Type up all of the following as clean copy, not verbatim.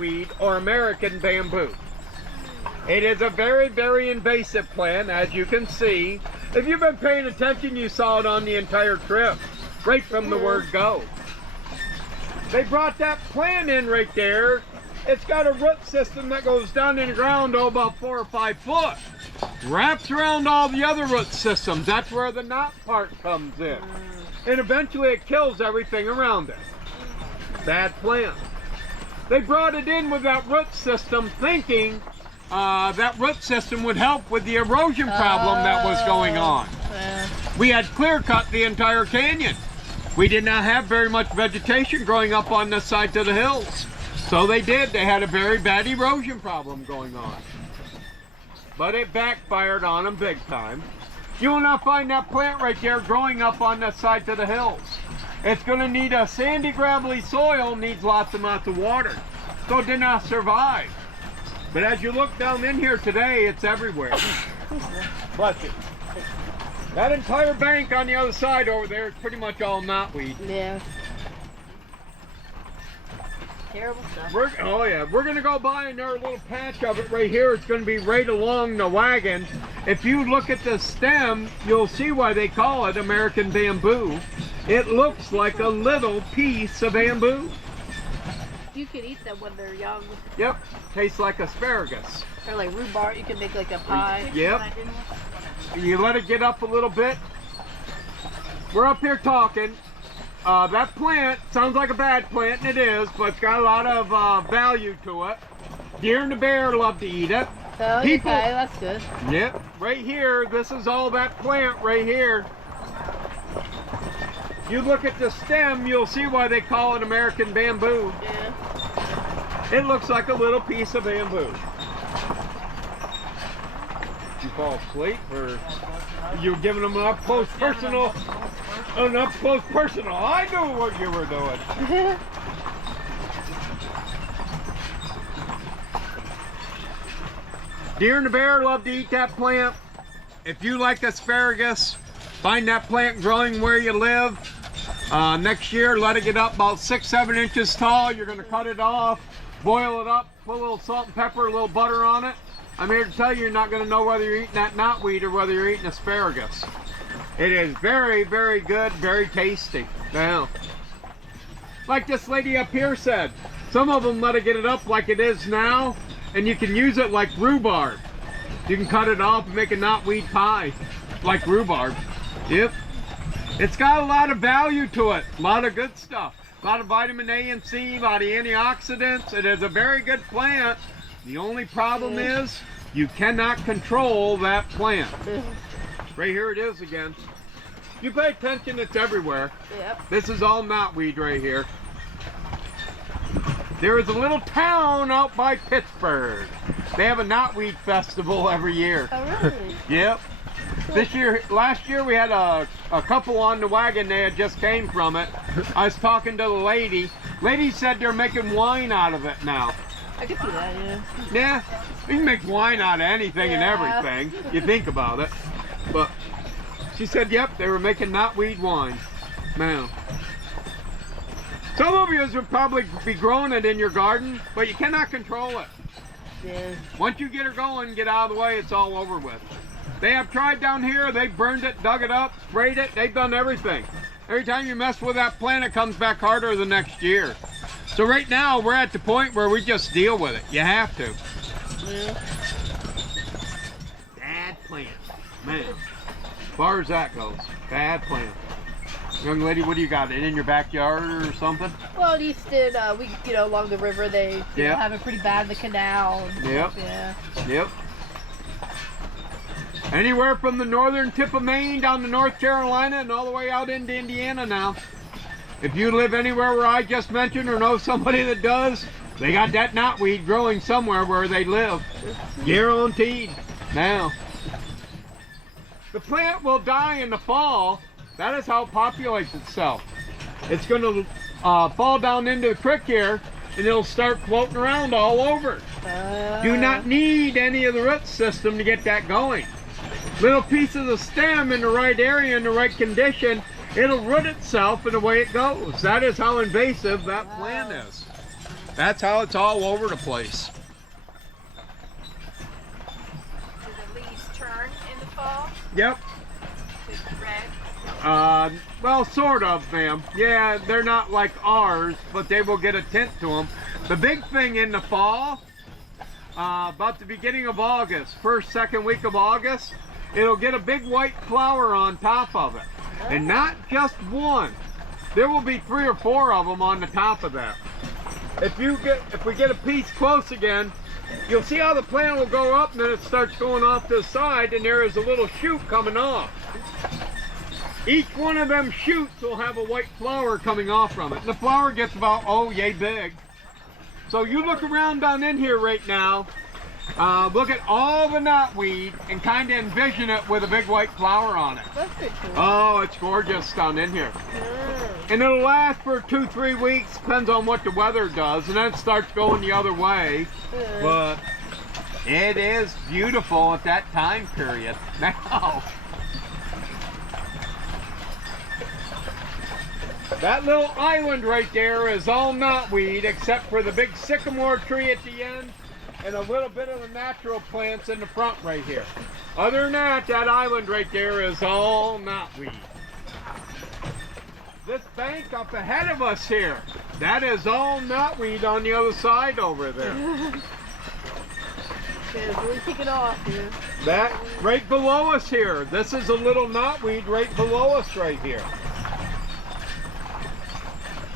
knotweed or American bamboo. It is a very, very invasive plant, as you can see. If you've been paying attention, you saw it on the entire trip, right from the word go. They brought that plant in right there. It's got a root system that goes down in the ground about 4 or 5 foot. Wraps around all the other root systems. That's where the knot part comes in. And eventually it kills everything around it. Bad plant. They brought it in with that root system thinking that root system would help with the erosion problem that was going on. We had clear cut the entire canyon. We did not have very much vegetation growing up on the sides of the hills. So they did. They had a very bad erosion problem going on. But it backfired on them big time. You will not find that plant right there growing up on the sides of the hills. It's going to need a sandy, gravelly soil, needs lots and lots of water. So it did not survive. But as you look down in here today, it's everywhere. Bless you. That entire bank on the other side over there is pretty much all knotweed. Yeah. Terrible stuff. Oh yeah, we're gonna go by another little patch of it right here. It's gonna be right along the wagon. If you look at the stem, you'll see why they call it American bamboo. It looks like a little piece of bamboo. You can eat them when they're young. Yep, tastes like asparagus. Or like rhubarb, you can make like a pie. Yep. You let it get up a little bit. We're up here talking. That plant sounds like a bad plant, and it is, but it's got a lot of value to it. Deer and the bear love to eat it. Oh, People, okay, that's good. Yep, right here, this is all that plant right here. You look at the stem, you'll see why they call it American bamboo. Yeah. It looks like a little piece of bamboo. You fall asleep, or you giving them an up close personal? An up close personal. I knew what you were doing. Deer and the bear love to eat that plant. If you like asparagus, find that plant growing where you live. Next year, let it get up about 6-7 inches tall. You're going to cut it off, boil it up, put a little salt and pepper, a little butter on it. I'm here to tell you, you're not going to know whether you're eating that knotweed or whether you're eating asparagus. It is very, very good, very tasty. Now, like this lady up here said, some of them let it get it up like it is now, and you can use it like rhubarb. You can cut it off and make a knotweed pie, like rhubarb. Yep. It's got a lot of value to it, a lot of good stuff. A lot of vitamin A and C, a lot of antioxidants. It is a very good plant. The only problem is you cannot control that plant. Right here it is again. You pay attention, it's everywhere. Yep. This is all knotweed right here. There is a little town out by Pittsburgh. They have a knotweed festival every year. Oh, really? Yep. Last year we had a couple on the wagon. They had just came from it. I was talking to the lady. Lady said they're making wine out of it now. I could see that, yeah. Yeah, you can make wine out of anything and everything. You think about it. But she said, yep, they were making knotweed wine. Now, some of you would probably be growing it in your garden, but you cannot control it. Yeah. Once you get her going, get out of the way, it's all over with. They have tried down here, they burned it, dug it up, sprayed it, they've done everything. Every time you mess with that plant, it comes back harder the next year. So right now, we're at the point where we just deal with it. You have to. Yeah. Bad plant. Man, as far as that goes, bad plant. Young lady, what do you got? It in your backyard or something? Well, at least in, along the river, they have it pretty bad in the canal. And Yep. stuff, yeah. Yep. Anywhere from the northern tip of Maine down to North Carolina and all the way out into Indiana now. If you live anywhere where I just mentioned or know somebody that does, they got that knotweed growing somewhere where they live. Guaranteed. Now, the plant will die in the fall. That is how it populates itself. It's going to fall down into the creek here, and it'll start floating around all over. Do not need any of the root system to get that going. Little pieces of stem in the right area, in the right condition, it'll root itself and away it goes. That is how invasive that plant is. That's how it's all over the place. Do the leaves turn in the fall Yep. to red? Well, sort of, ma'am. Yeah, they're not like ours, but they will get a tint to them. The big thing in the fall, about the beginning of August, first, second week of August, it'll get a big white flower on top of it. And not just one. There will be 3 or 4 of them on the top of that. If we get a piece close again, you'll see how the plant will go up and then it starts going off to the side and there is a little shoot coming off. Each one of them shoots will have a white flower coming off from it. And the flower gets about, oh, yay big. So you look around down in here right now, look at all the knotweed and kind of envision it with a big white flower on it. That's pretty cool. Oh, it's gorgeous down in here. And it'll last for 2-3 weeks, depends on what the weather does, and then it starts going the other way. But it is beautiful at that time period. Now, that little island right there is all knotweed except for the big sycamore tree at the end and a little bit of the natural plants in the front right here. Other than that, that island right there is all knotweed. This bank up ahead of us here, that is all knotweed on the other side over there. Yeah, really kick it off, dude. That right below us here, this is a little knotweed right below us right here.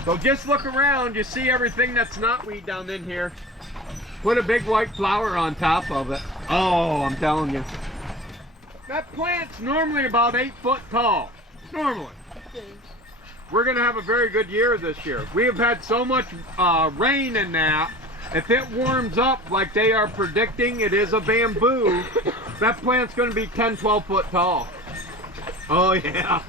So just look around, you see everything that's knotweed down in here. Put a big white flower on top of it. Oh, I'm telling you. That plant's normally about 8 foot tall. Normally. We're going to have a very good year this year. We have had so much rain in that. If it warms up like they are predicting, it is a bamboo, that plant's going to be 10, 12 foot tall. Oh, yeah.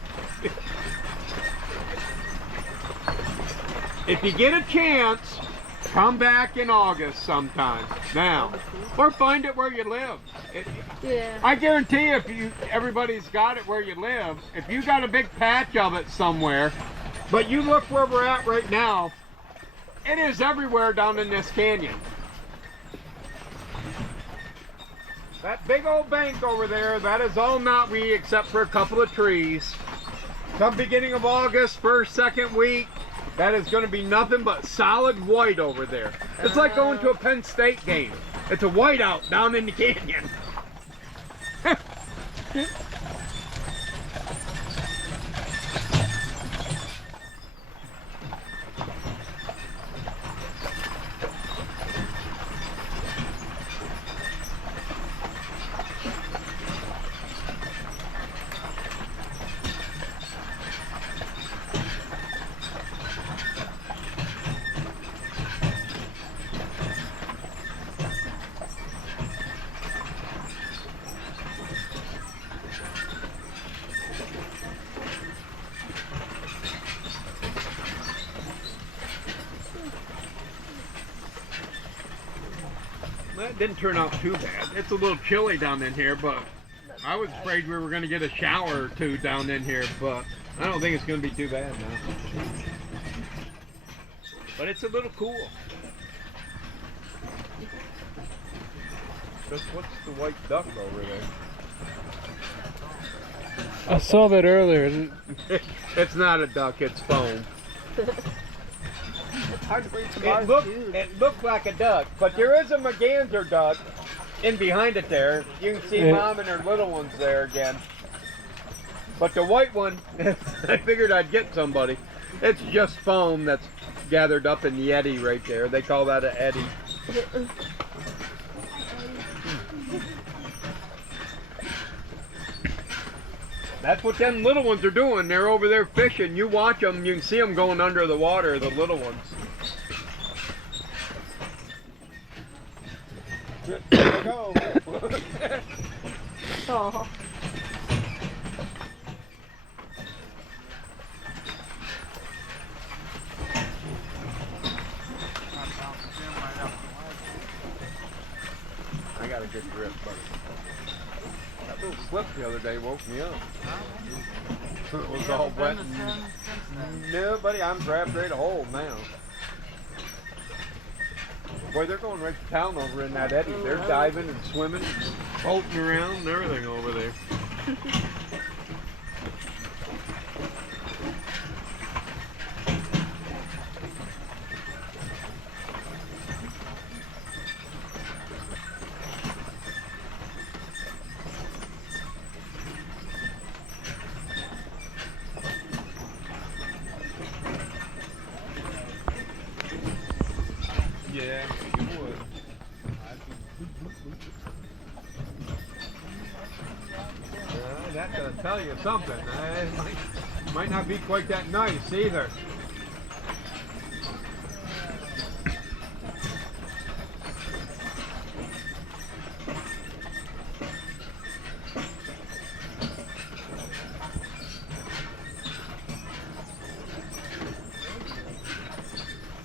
If you get a chance, come back in August sometime now, or find it where you live. Yeah. I guarantee if everybody's got it where you live, if you got a big patch of it somewhere, but you look where we're at right now, it is everywhere down in this canyon. That big old bank over there, that is all knotweed except for a couple of trees. Come beginning of August, first, second week, that is going to be nothing but solid white over there. It's like going to a Penn State game. It's a whiteout down in the canyon. That didn't turn out too bad. It's a little chilly down in here, but I was afraid we were going to get a shower or two down in here, but I don't think it's going to be too bad now. But it's a little cool. Just what's the white duck over there? I saw that earlier. It's not a duck, it's foam. It's hard to believe It looked like a duck, but there is a merganser duck in behind it there. You can see Mom and her little ones there again. But the white one, I figured I'd get somebody. It's just foam that's gathered up in the eddy right there. They call that an eddy. That's what them little ones are doing. They're over there fishing. You watch them, you can see them going under the water, the little ones. There they go. Oh. I got a good grip, buddy. That little slip the other day woke me up. It was all wet. No, buddy, I'm grabbed ready to hold now. Boy, they're going right to town over in that eddy. They're diving and swimming, floating around and everything over there. Yeah, you would. That does tell you something. It might not be quite that nice either.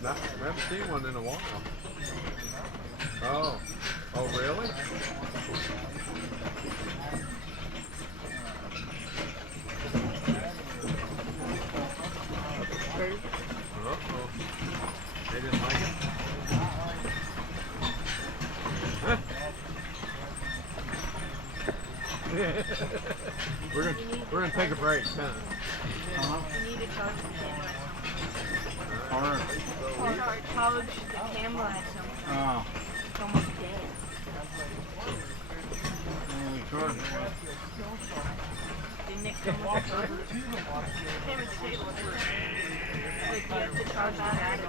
I haven't seen one in a while. Oh. Oh, really? Uh-oh. They didn't like it? Huh? we're gonna take a break, huh? You need to charge the camera. Or, Charge the camera at some point. oh, It's almost dead. we could. Didn't it come with the charger? Camera's disabled. Like you have to charge the battery.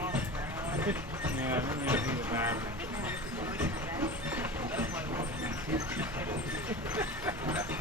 Yeah, I don't need to see the battery.